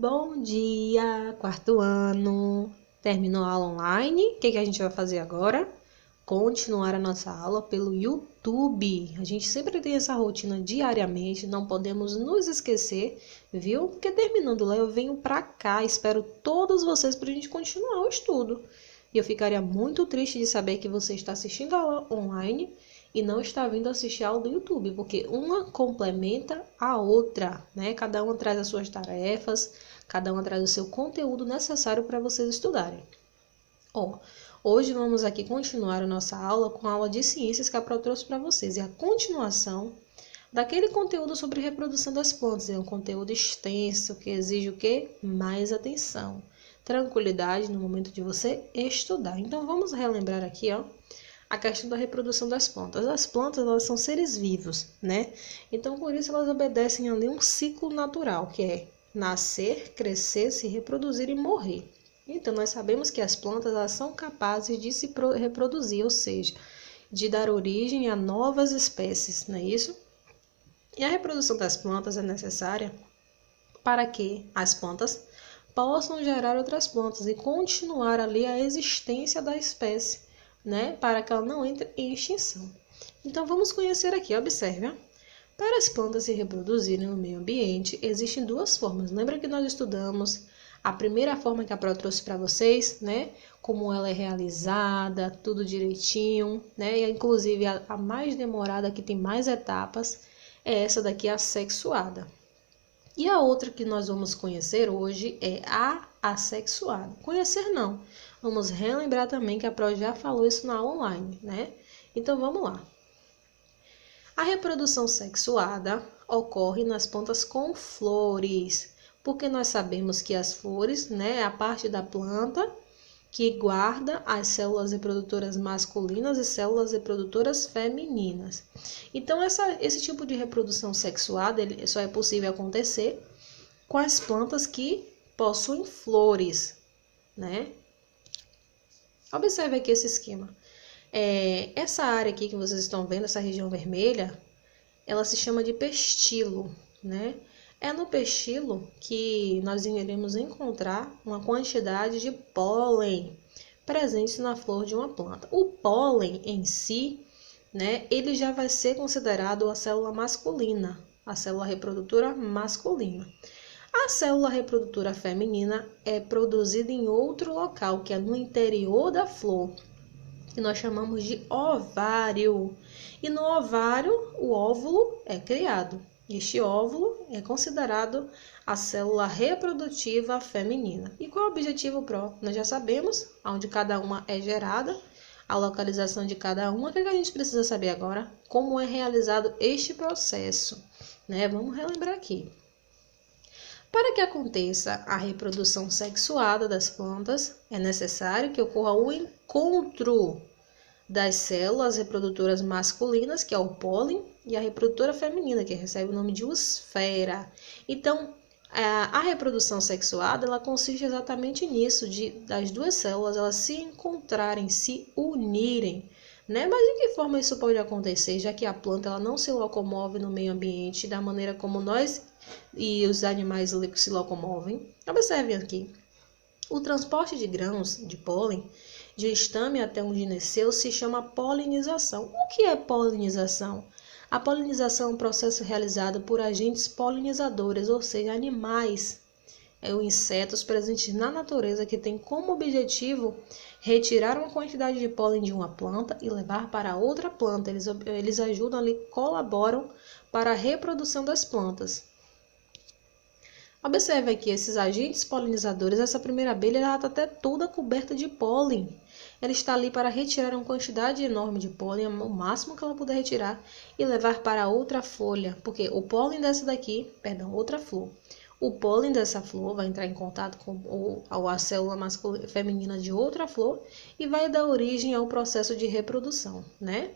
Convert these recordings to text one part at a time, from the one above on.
Bom dia, quarto ano. Terminou a aula online. O que a gente vai fazer agora? Continuar a nossa aula pelo YouTube. A gente sempre tem essa rotina diariamente, não podemos nos esquecer, viu? Porque terminando lá eu venho pra cá, espero todos vocês pra gente continuar o estudo. E eu ficaria muito triste de saber que você está assistindo a aula online e não está vindo assistir a aula do YouTube, porque uma complementa a outra, né? Cada uma traz as suas tarefas, cada uma traz o seu conteúdo necessário para vocês estudarem. Hoje vamos aqui continuar a nossa aula com a aula de ciências que a Pro trouxe para vocês. E a continuação daquele conteúdo sobre reprodução das plantas. É um conteúdo extenso que exige o quê? Mais atenção, tranquilidade no momento de você estudar. Então vamos relembrar aqui, a questão da reprodução das plantas. As plantas, elas são seres vivos, né? Então, por isso, elas obedecem ali um ciclo natural, que é nascer, crescer, se reproduzir e morrer. Então, nós sabemos que as plantas, elas são capazes de se reproduzir, ou seja, de dar origem a novas espécies, não é isso? E a reprodução das plantas é necessária para que as plantas possam gerar outras plantas e continuar ali a existência da espécie, né? Para que ela não entre em extinção. Então vamos conhecer aqui, observe. Para as plantas se reproduzirem no meio ambiente, existem duas formas. Lembra que nós estudamos a primeira forma que a Pro trouxe para vocês, né? Como ela é realizada, tudo direitinho, né? E inclusive a mais demorada, que tem mais etapas, é essa daqui, a sexuada. E a outra que nós vamos conhecer hoje é a assexuada. Conhecer não. Vamos relembrar também que a Pro já falou isso na aula online, né? Então vamos lá. A reprodução sexuada ocorre nas plantas com flores, porque nós sabemos que as flores, né, é a parte da planta que guarda as células reprodutoras masculinas e células reprodutoras femininas. Então, esse tipo de reprodução sexuada só é possível acontecer com as plantas que possuem flores, né? Observe aqui esse esquema. Essa área aqui que vocês estão vendo, essa região vermelha, ela se chama de pestilo, né? É no pestilo que nós iremos encontrar uma quantidade de pólen presente na flor de uma planta. O pólen em si, né, ele já vai ser considerado a célula masculina, a célula reprodutora masculina. A célula reprodutora feminina é produzida em outro local, que é no interior da flor, que nós chamamos de ovário. E no ovário, o óvulo é criado. Este óvulo é considerado a célula reprodutiva feminina. E qual é o objetivo Pro? Nós já sabemos onde cada uma é gerada, a localização de cada uma. O que a gente precisa saber agora? Como é realizado este processo, né? Vamos relembrar aqui. Para que aconteça a reprodução sexuada das plantas, é necessário que ocorra o encontro das células reprodutoras masculinas, que é o pólen, e a reprodutora feminina, que recebe o nome de esfera. Então, a reprodução sexuada, ela consiste exatamente nisso, das duas células elas se encontrarem, se unirem, né? Mas de que forma isso pode acontecer, já que a planta ela não se locomove no meio ambiente da maneira como nós e os animais se locomovem? Observem aqui. O transporte de grãos de pólen de um estame até um gineceu se chama polinização. O que é polinização? A polinização é um processo realizado por agentes polinizadores, ou seja, animais, insetos presentes na natureza que tem como objetivo retirar uma quantidade de pólen de uma planta e levar para outra planta. Eles ajudam ali, colaboram para a reprodução das plantas. Observe aqui esses agentes polinizadores. Essa primeira abelha está até toda coberta de pólen. Ela está ali para retirar uma quantidade enorme de pólen, o máximo que ela puder retirar, e levar para outra folha, porque o pólen outra flor. O pólen dessa flor vai entrar em contato com a célula feminina de outra flor e vai dar origem ao processo de reprodução, né?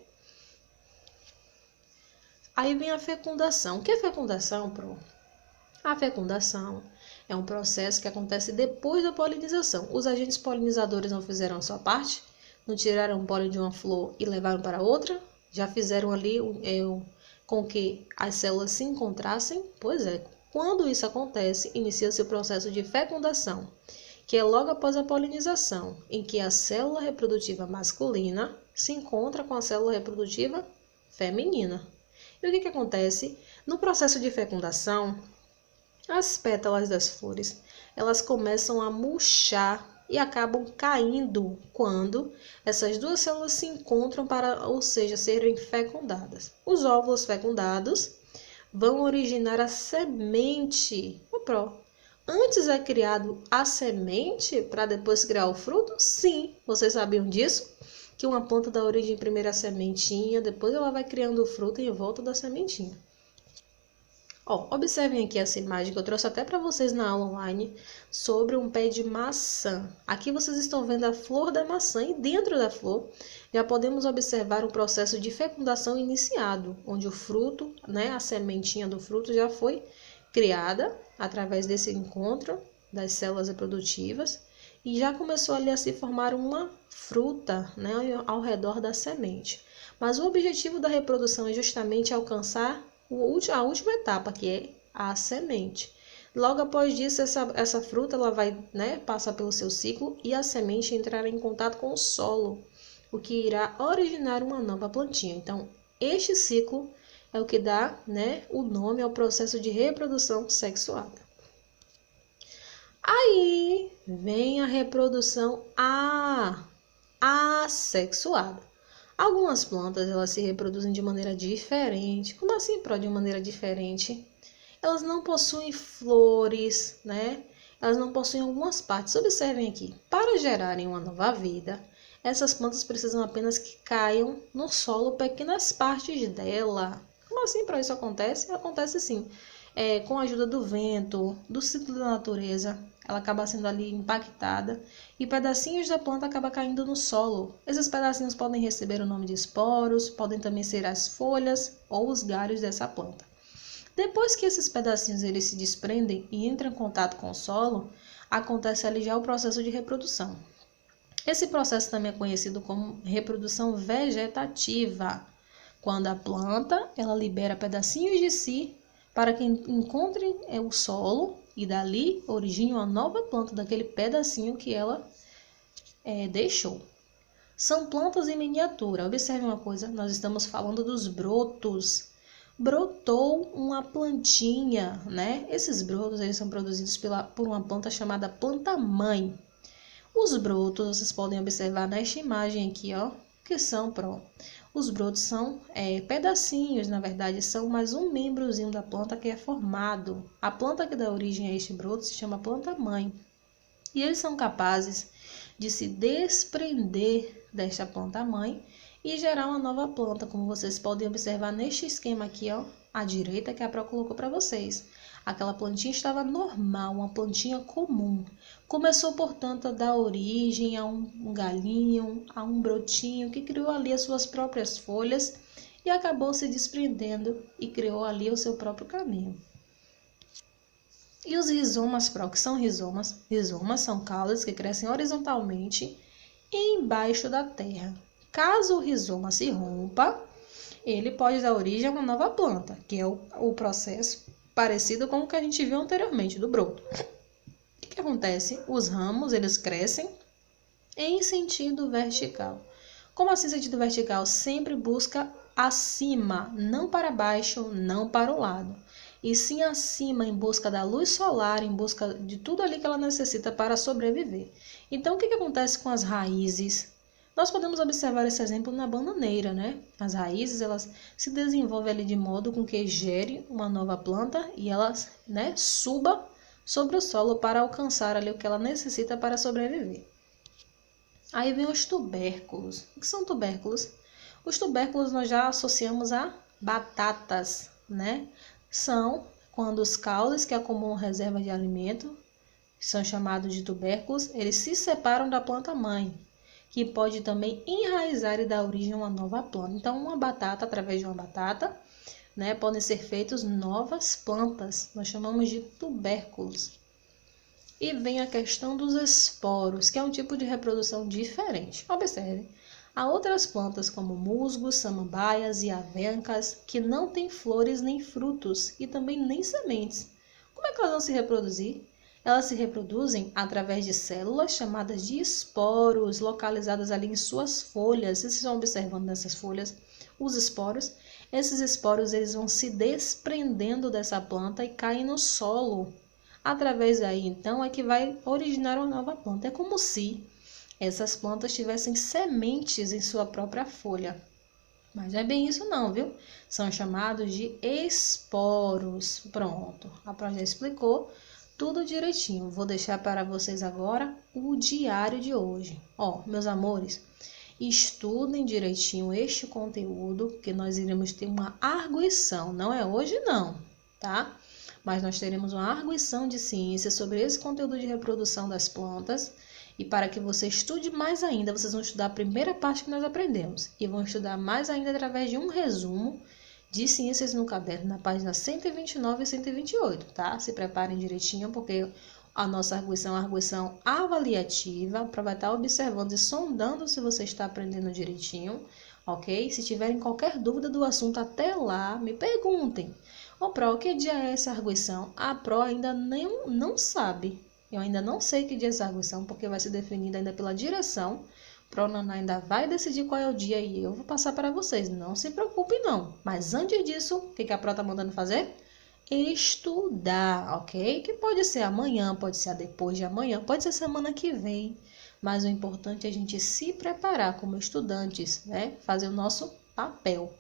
Aí vem a fecundação. O que é fecundação, Pro? A fecundação é um processo que acontece depois da polinização. Os agentes polinizadores não fizeram a sua parte, não tiraram o pólen de uma flor e levaram para outra, já fizeram ali com que as células se encontrassem. Pois é, Quando isso acontece, inicia-se o processo de fecundação, que é logo após a polinização, em que a célula reprodutiva masculina se encontra com a célula reprodutiva feminina. E o que acontece? No processo de fecundação, as pétalas das flores, elas começam a murchar e acabam caindo quando essas duas células se encontram para, ou seja, serem fecundadas. Os óvulos fecundados vão originar a semente, o pró. Antes é criado a semente para depois criar o fruto? Sim, vocês sabiam disso? Que uma planta dá origem primeiro à sementinha, depois ela vai criando o fruto em volta da sementinha. Observem aqui essa imagem que eu trouxe até para vocês na aula online sobre um pé de maçã. Aqui vocês estão vendo a flor da maçã e dentro da flor já podemos observar um processo de fecundação iniciado, onde o fruto, a sementinha do fruto já foi criada através desse encontro das células reprodutivas e já começou ali a se formar uma fruta, ao redor da semente. Mas o objetivo da reprodução é justamente alcançar a última etapa, que é a semente. Logo após disso, essa fruta ela vai passar pelo seu ciclo e a semente entrará em contato com o solo, o que irá originar uma nova plantinha. Então, este ciclo é o que dá o nome ao processo de reprodução sexuada. Aí vem a reprodução assexuada. Algumas plantas elas se reproduzem de maneira diferente. Como assim, Pró, de maneira diferente? Elas não possuem flores, Elas não possuem algumas partes. Observem aqui. Para gerarem uma nova vida, essas plantas precisam apenas que caiam no solo pequenas partes dela. Como assim, Pró, isso acontece? Acontece sim. Com a ajuda do vento, do ciclo da natureza, ela acaba sendo ali impactada e pedacinhos da planta acabam caindo no solo. Esses pedacinhos podem receber o nome de esporos, podem também ser as folhas ou os galhos dessa planta. Depois que esses pedacinhos eles se desprendem e entram em contato com o solo, acontece ali já o processo de reprodução. Esse processo também é conhecido como reprodução vegetativa, quando a planta ela libera pedacinhos de si para que encontrem o solo e dali origine uma nova planta daquele pedacinho que ela deixou. São plantas em miniatura. Observe uma coisa, nós estamos falando dos brotos. Brotou uma plantinha, Esses brotos eles são produzidos por uma planta chamada planta-mãe. Os brotos, vocês podem observar nesta imagem aqui, que são, os brotos são pedacinhos, na verdade, são mais um membrozinho da planta que é formado. A planta que dá origem a este broto se chama planta-mãe. E eles são capazes de se desprender desta planta-mãe e gerar uma nova planta, como vocês podem observar neste esquema aqui, à direita, que a Pró colocou para vocês. Aquela plantinha estava normal, uma plantinha comum. Começou, portanto, a dar origem a um galinho, a um brotinho que criou ali as suas próprias folhas e acabou se desprendendo e criou ali o seu próprio caminho. E os rizomas, Pró, que são rizomas? Rizomas são caudas que crescem horizontalmente embaixo da terra. Caso o rizoma se rompa, ele pode dar origem a uma nova planta, que é o processo parecido com o que a gente viu anteriormente do broto. O que acontece? Os ramos eles crescem em sentido vertical. Como assim sentido vertical? Sempre busca acima, não para baixo, não para o lado. E sim acima, em busca da luz solar, em busca de tudo ali que ela necessita para sobreviver. Então, o que acontece com as raízes? Nós podemos observar esse exemplo na bananeira, As raízes, elas se desenvolvem ali de modo com que gere uma nova planta e ela, suba sobre o solo para alcançar ali o que ela necessita para sobreviver. Aí vem os tubérculos. O que são tubérculos? Os tubérculos nós já associamos a batatas, São quando os caules que acumulam reserva de alimento, que são chamados de tubérculos, eles se separam da planta-mãe, que pode também enraizar e dar origem a uma nova planta. Então, uma batata, através de uma batata, podem ser feitas novas plantas. Nós chamamos de tubérculos. E vem a questão dos esporos, que é um tipo de reprodução diferente. Observe, há outras plantas como musgos, samambaias e avencas que não têm flores nem frutos e também nem sementes. Como é que elas vão se reproduzir? Elas se reproduzem através de células chamadas de esporos, localizadas ali em suas folhas. Vocês estão observando nessas folhas os esporos? Esses esporos eles vão se desprendendo dessa planta e caem no solo. Através daí, então, é que vai originar uma nova planta. É como se essas plantas tivessem sementes em sua própria folha. Mas não é bem isso não, viu? São chamados de esporos. Pronto, a Pró já explicou tudo direitinho. Vou deixar para vocês agora o diário de hoje. Ó, meus amores, estudem direitinho este conteúdo, que nós iremos ter uma arguição. Não é hoje não, tá? Mas nós teremos uma arguição de ciência sobre esse conteúdo de reprodução das plantas. E para que você estude mais ainda, vocês vão estudar a primeira parte que nós aprendemos. E vão estudar mais ainda através de um resumo de ciências no caderno, na página 129 e 128, tá? Se preparem direitinho, porque a nossa arguição é uma arguição avaliativa, para vai estar observando e sondando se você está aprendendo direitinho, ok? Se tiverem qualquer dúvida do assunto até lá, me perguntem. Ô, Pró, que dia é essa arguição? A Pró ainda não sabe. Eu ainda não sei que dia é essa arguição, porque vai ser definida ainda pela direção. Pronaná ainda vai decidir qual é o dia e eu vou passar para vocês. Não se preocupem não. Mas antes disso, o que a Pró está mandando fazer? Estudar, ok? Que pode ser amanhã, pode ser depois de amanhã, pode ser semana que vem. Mas o importante é a gente se preparar como estudantes, né? Fazer o nosso papel.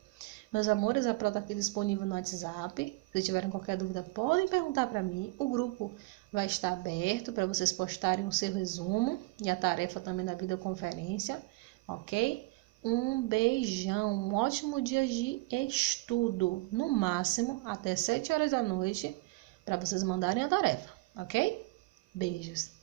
Meus amores, a Pró está aqui disponível no WhatsApp. Se tiverem qualquer dúvida, podem perguntar para mim. O grupo vai estar aberto para vocês postarem o seu resumo e a tarefa também da videoconferência, ok? Um beijão, um ótimo dia de estudo, no máximo até 7 horas da noite, para vocês mandarem a tarefa, ok? Beijos!